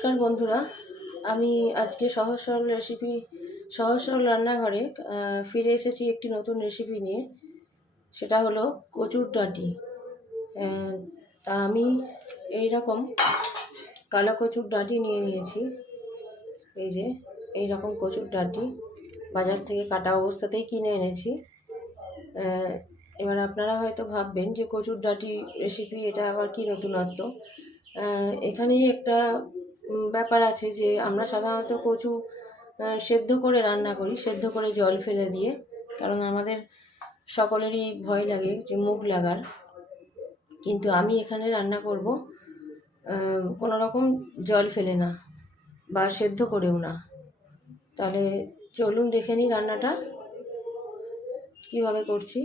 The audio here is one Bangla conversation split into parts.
নমস্কার বন্ধুরা, আমি আজকে সহজ সরল রেসিপি সহজ সরল রান্নাঘরে ফিরে এসেছি একটি নতুন রেসিপি নিয়ে। সেটা হলো কচুর ডাঁটি। তা আমি এই রকম কালো কচুর ডাঁটি নিয়ে নিয়েছি। এই যে এই রকম কচুর ডাঁটি বাজার থেকে কাটা অবস্থাতেই কিনে এনেছি। এবার আপনারা হয়তো ভাববেন যে কচুর ডাঁটি রেসিপি, এটা আবার কি নতুনত্ব। এখানেই একটা ব্যাপার আছে যে আমরা সাধারণত কচু সেদ্ধ করে রান্না করি, সেদ্ধ করে জল ফেলে দিয়ে, কারণ আমাদের সকলেরই ভয় লাগে যে মুখ লাগার। কিন্তু আমি এখানে রান্না করব কোনো রকম জল ফেলে না বা সেদ্ধ করেও না। তাহলে চলুন দেখে নিই রান্নাটা কীভাবে করছি।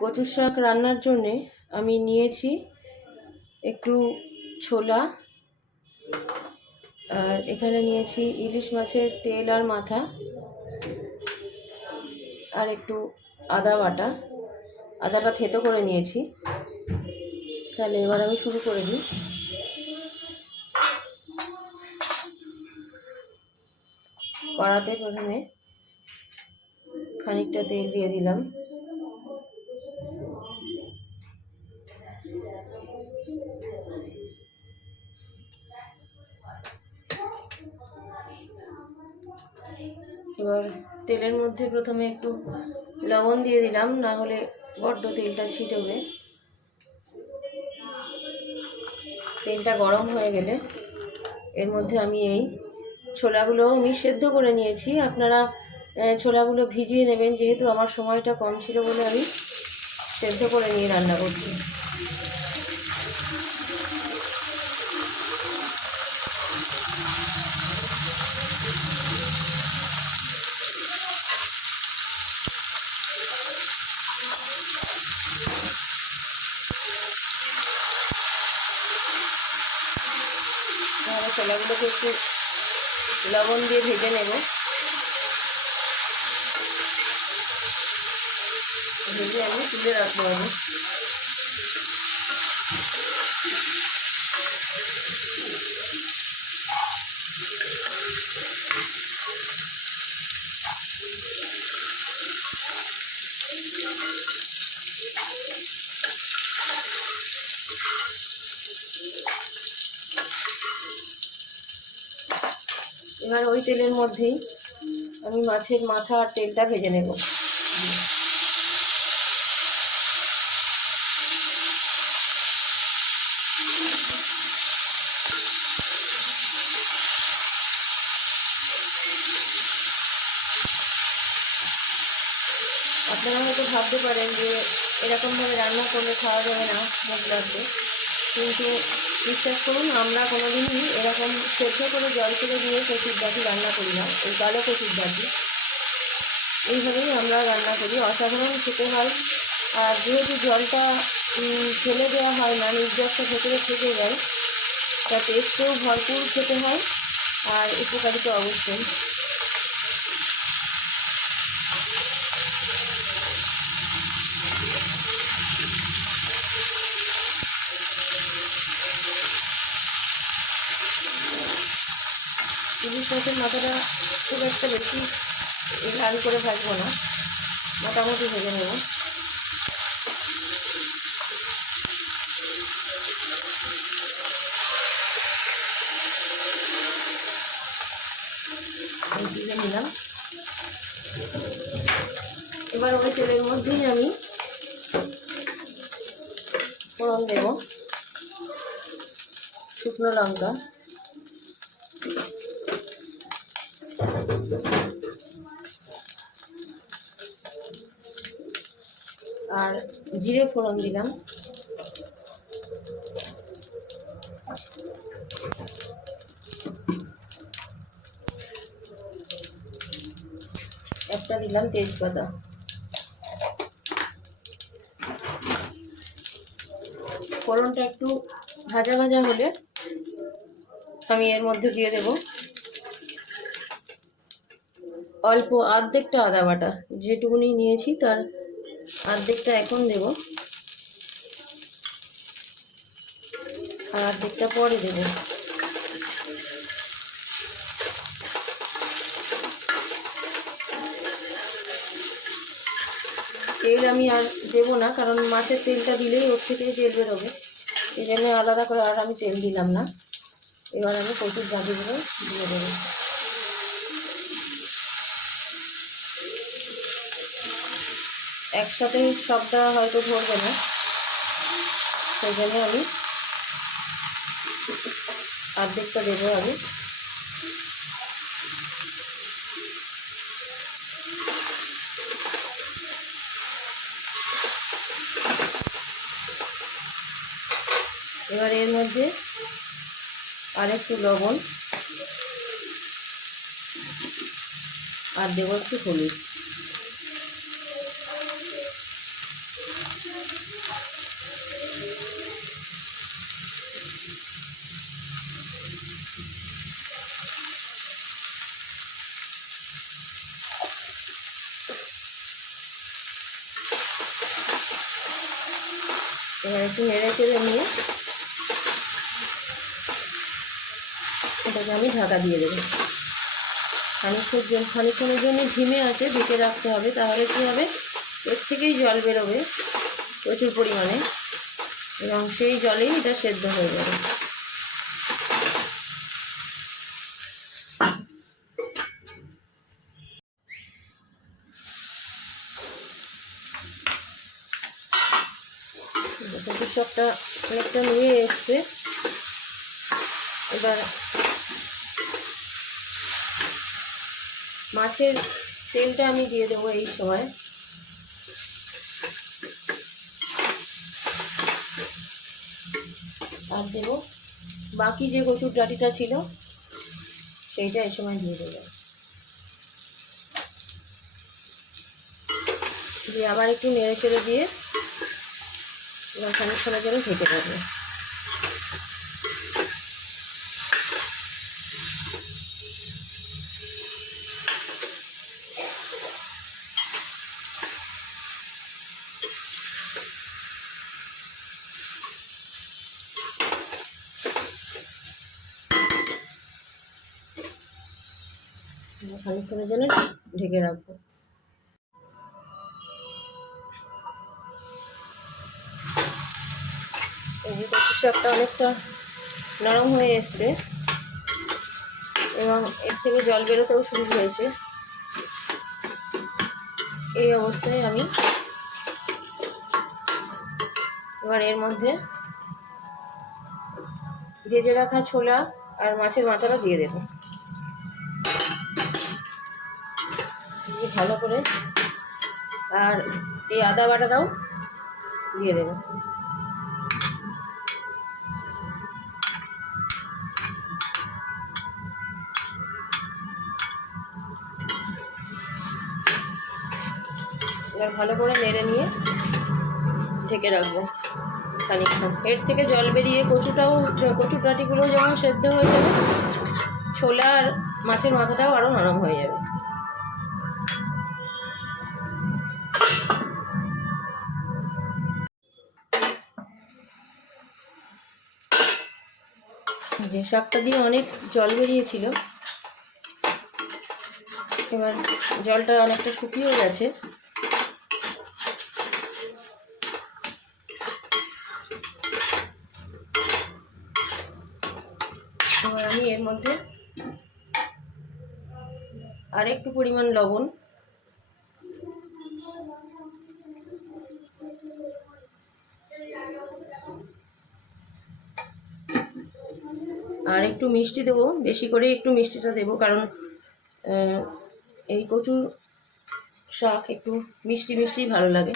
কচুর শাক রান্নার জন্যে আমি নিয়েছি একটু ছোলা, আর এখানে নিয়েছি ইলিশ মাছের তেল আর মাথা, আর একটু আদা বাটা। আদাটা থেতো করে নিয়েছি। তাহলে এবার আমি শুরু করে দিই। কড়াতে প্রথমে খানিকটা তেল দিয়ে দিলাম। এবার তেলের মধ্যে প্রথমে একটু লবণ দিয়ে দিলাম, না হলে বড্ড তেলটা ছিটবে। তেলটা গরম হয়ে গেলে এর মধ্যে আমি এই ছোলাগুলো সেদ্ধ করে নিয়েছি। আপনারা ছোলাগুলো ভিজিয়ে নেবেন, যেহেতু আমার সময়টা কম ছিল বলে আমি সেদ্ধ করে নিয়ে রান্না করছি। তাহলে ছোলাগুলোকে একটু লবণ দিয়ে ভেজে নেব। ভেজে আমি তুলে রাখবো। এবার ওই তেলের মধ্যেই আমি মাছের মাথা আর তেলটা ভেজে নেব। আপনারা হয়তো ভাবতে পারেন যে এরকমভাবে রান্না করলে খাওয়া যাবে না, মুখ লাগবে, কিন্তু বিশ্বাস করুন, আমরা কোনোদিনই এরকম সেদ্ধ করে জল ফেলে দিয়ে কচুর ডাঁটি রান্না করি না। এই কালো কচুর ডাঁটি এইভাবেই আমরা রান্না করি, অসাধারণ খেতে হয়। আর যেহেতু জলটা ফেলে দেওয়া হয় না, নির্যাসটা ভেতরে থেকে যায়, তা টেস্টেও ভরপুর খেতে হয় আর উপকারিতা অবশ্যই। ইলিশ মাছের মাথাটা খুব একটা বেশি লাল করে ভাজবো না, মোটামুটি ভেজে নেব। ভেজে নিলাম। এবার ওই তেলের মধ্যেই আমি ফোড়ন দেব। শুকনো লঙ্কা, আর জিরে ফোড়ন দিলাম। একটা দিলাম তেজপাতা। ফোড়নটা একটু ভাজা ভাজা হলে আমি এর মধ্যে দিয়ে দেব অল্প আর্ধেকটা আদা বাটা। যেটুকুনি নিয়েছি তার আর্ধেকটা এখন দেব। আর অর্ধেকটা পরে দেবো। তেল আমি আর দেবো না, কারণ মাছের তেলটা দিলেই ওর থেকেই তেল বেরোবে, এই জন্য আলাদা করে আর আমি তেল দিলাম না। এবার আমি কচুর ডাঁটিগুলো দিয়ে দেবো। একসাথে সবটা হয়তো ধরবে না, সেই জন্য আমি অর্ধেকটা দেবো আমি। এবার এর মধ্যে আর একটু লবণ আর দেবো একটু হলুদ। এবার একটু নেড়ে চেড়ে নিয়ে এটাকে আমি ঢাকা দিয়ে দেবো। খানিকক্ষণের জন্য ধিমে আছে ঢেকে রাখতে হবে, তাহলে কী হবে, এর থেকেই জল বেরোবে প্রচুর পরিমাণে, এবং সেই জলেই এটা সেদ্ধ হয়ে যাবে। কচুর শাকটা অনেকটা নিয়ে এসছে। এবার মাছের তেলটা আমি দিয়ে দেবো এই সময়। আর দেবো বাকি যে কচুর ডাঁটিটা ছিল সেইটা এই সময় দিয়ে দেবো। দিয়ে আবার একটু নেড়ে চেড়ে দিয়ে এবার খানিকক্ষণের জন্য ঢেকে দেবো। খানিকক্ষণের জন্য ঢেকে রাখবো। এই যে কচুর শাকটা অনেকটা নরম হয়ে এসছে এবং এর থেকে জল বেরোতেও শুরু হয়েছে। এই অবস্থায় আমি এবার এর মধ্যে ভেজে রাখা ছোলা আর মাছের মাথাটা দিয়ে দেবো। ভালো করে, আর এই আদা বাটাটাও দিয়ে দেবো। এবার ভালো করে নেড়ে নিয়ে ঢেকে রাখবো খানিকক্ষণ। এর থেকে জল বেরিয়ে কচুর ডাঁটিগুলো যখন সেদ্ধ হয়ে যাবে, ছোলা আর মাছের মাথাটাও আরও নরম হয়ে যাবে। যে শাকটা দিয়ে অনেক জল বেরিয়েছিল, এবার জলটা অনেকটা শুকিয়েও গেছে। এবার আমি এর মধ্যে আর একটু পরিমাণ লবণ আর একটু মিষ্টি দেবো, বেশি করে একটু মিষ্টিটা দেবো, কারণ এই কচুর শাক একটু মিষ্টি মিষ্টি ভালো লাগে।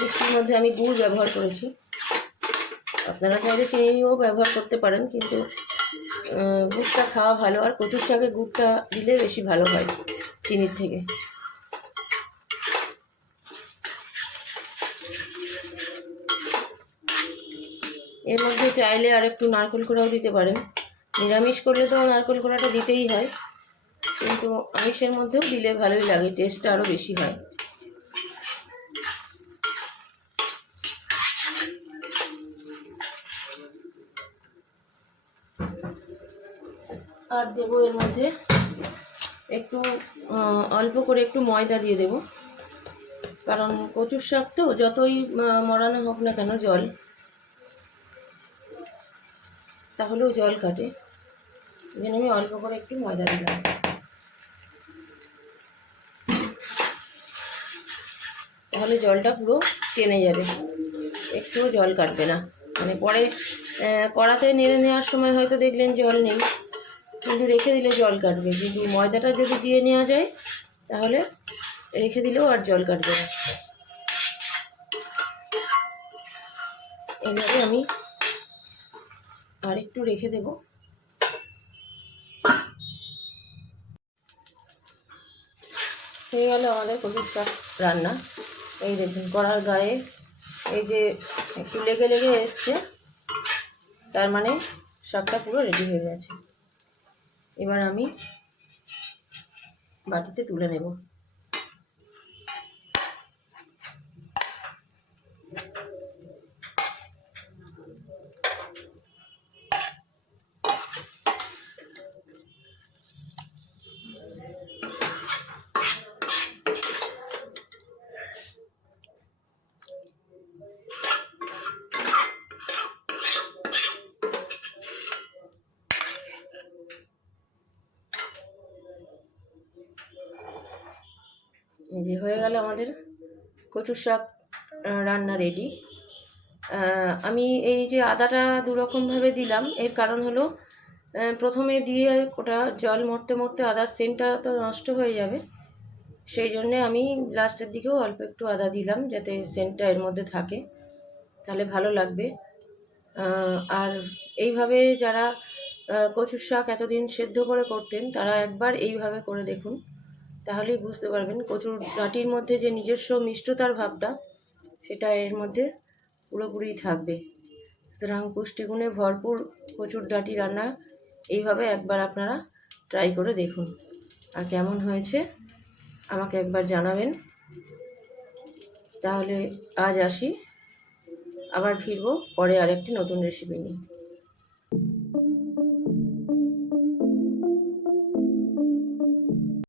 মিষ্টির মধ্যে আমি গুড় ব্যবহার করেছি, আপনারা চাইলে চিনিও ব্যবহার করতে পারেন, কিন্তু গুড়টা খাওয়া ভালো, আর কচুর শাকে গুড়টা দিলে বেশি ভালো হয় চিনির থেকে। এর মধ্যে চাইলে আর একটু নারকেল কোড়াও দিতে পারেন। নিরামিষ করলে তো নারকেল কোড়াটা দিতেই হয়, কিন্তু আমিষের মধ্যেও দিলে ভালোই লাগে, টেস্টটা আরও বেশি হয়। আর দেবো এর মধ্যে একটু অল্প করে একটু ময়দা দিয়ে দেব, কারণ কচুর শাক তো যতই মরানো হোক না কেন জল, তাহলেও জল কাটে। এই জন্য আমি অল্প করে একটু ময়দা দিলাম। তাহলে জলটা পুরো টেনে যাবে, একটুও জল কাটবে না। মানে পরে কড়াতে নেড়ে নেওয়ার সময় হয়তো দেখলেন জল নেই, কিন্তু রেখে দিলে জল কাটবে। কিন্তু ময়দাটা যদি দিয়ে নেওয়া যায় তাহলে রেখে দিলেও আর জল কাটবে না। এইভাবে আমি আর একটু রেখে দেব। হয়ে গেল আমাদের কচুর শাক রান্না। এই দেখুন কড়ার গায়ে এই যে একটু লেগে লেগে এসছে, তার মানে শাকটা পুরো রেডি হয়ে গেছে। এবার আমি বাটিতে তুলে নেব। এই যে হয়ে গেল আমাদের কচুর শাক রান্না রেডি। আমি এই যে আদাটা দুরকমভাবে দিলাম, এর কারণ হলো প্রথমে দিয়ে ওটা জল মরতে মরতে আদার সেন্টটা তো নষ্ট হয়ে যাবে, সেই জন্যে আমি লাস্টের দিকেও অল্প একটু আদা দিলাম, যাতে সেন্টটা এর মধ্যে থাকে, তাহলে ভালো লাগবে। আর এইভাবে যারা কচুর শাক এতদিন সেদ্ধ করে করতেন, তারা একবার এইভাবে করে দেখুন, তাহলেই বুঝতে পারবেন কচুর ডাঁটির মধ্যে যে নিজস্ব মিষ্টতার ভাবটা, সেটা এর মধ্যে পুরোপুরি থাকবে। সুতরাং পুষ্টিগুণে ভরপুর কচুর ডাঁটি রান্না এইভাবে একবার আপনারা ট্রাই করে দেখুন, আর কেমন হয়েছে আমাকে একবার জানাবেন। তাহলে আজ আসি, আবার ফিরবো পরে আরেকটি নতুন রেসিপি নিয়ে।